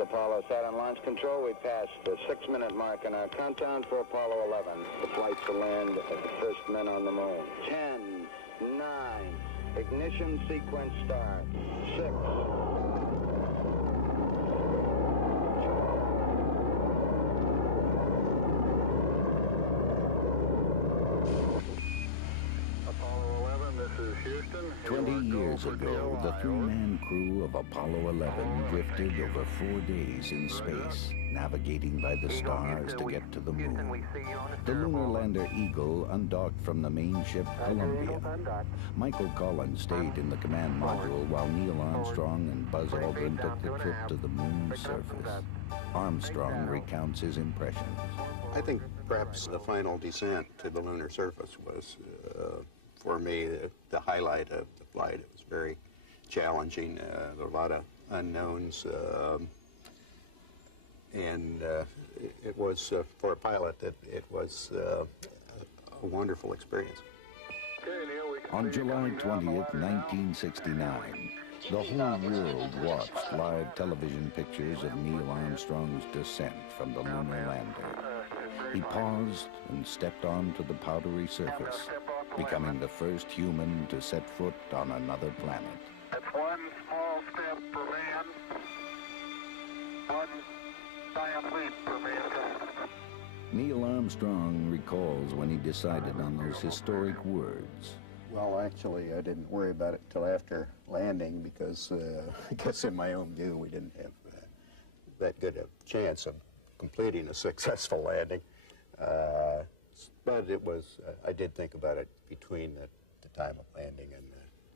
Apollo. Saturn Launch Control. We passed the 6-minute mark in our countdown for Apollo 11. The flights will land at the first men on the moon. 10, 9, ignition sequence start. 6. Apollo 11, this is Houston. 20 years ago, the 3-man crew of Apollo 11 drifted over 4 days in space, navigating by the stars to get to the moon. The lunar lander Eagle undocked from the main ship Columbia. Michael Collins stayed in the command module while Neil Armstrong and Buzz Aldrin took the trip to the moon's surface. Armstrong recounts his impressions. I think perhaps the final descent to the lunar surface was, for me, the highlight of the flight. It was very challenging. There were a lot of unknowns, and it was, for a pilot, it was a wonderful experience. On July 20th, 1969, the whole world watched live television pictures of Neil Armstrong's descent from the lunar lander. He paused and stepped onto the powdery surface, becoming the first human to set foot on another planet. That's one small step for man, one giant leap for mankind. Neil Armstrong recalls when he decided on those historic words. Well, actually, I didn't worry about it until after landing because I guess in my own view we didn't have that good a chance of completing a successful landing. But it was, I did think about it between the time of landing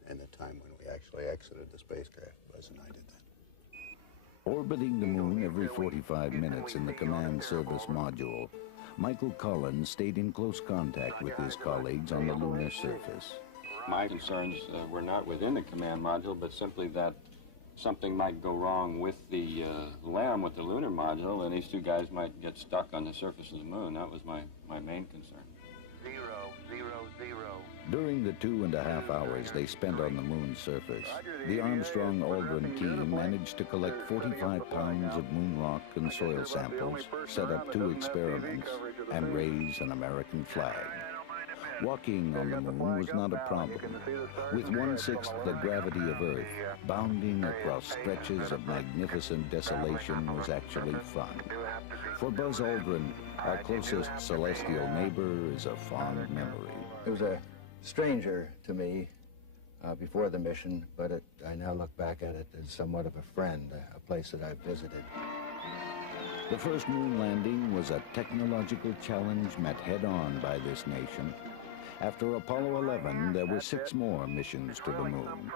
and the time when we actually exited the spacecraft. Buzz and I did that. Orbiting the moon every 45 minutes in the command service module, Michael Collins stayed in close contact with his colleagues on the lunar surface. My concerns were not within the command module, but simply that something might go wrong with the LEM, with the lunar module, and these two guys might get stuck on the surface of the moon. That was my main concern. 0, 0, 0. During the 2.5 hours they spent on the moon's surface, the Armstrong-Aldrin team managed to collect 45 pounds of moon rock and soil samples, set up 2 experiments, and raise an American flag. Walking on the moon was not a problem. With 1/6 the gravity of Earth, bounding across stretches of magnificent desolation was actually fun. For Buzz Aldrin, our closest celestial neighbor is a fond memory. It was a stranger to me before the mission, but I now look back at it as somewhat of a friend, a place that I've visited. The first moon landing was a technological challenge met head-on by this nation. After Apollo 11, there were 6 more missions to the moon.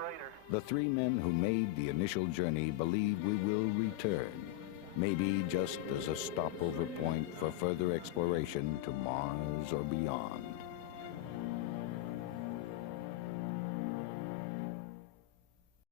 The 3 men who made the initial journey believe we will return, maybe just as a stopover point for further exploration to Mars or beyond.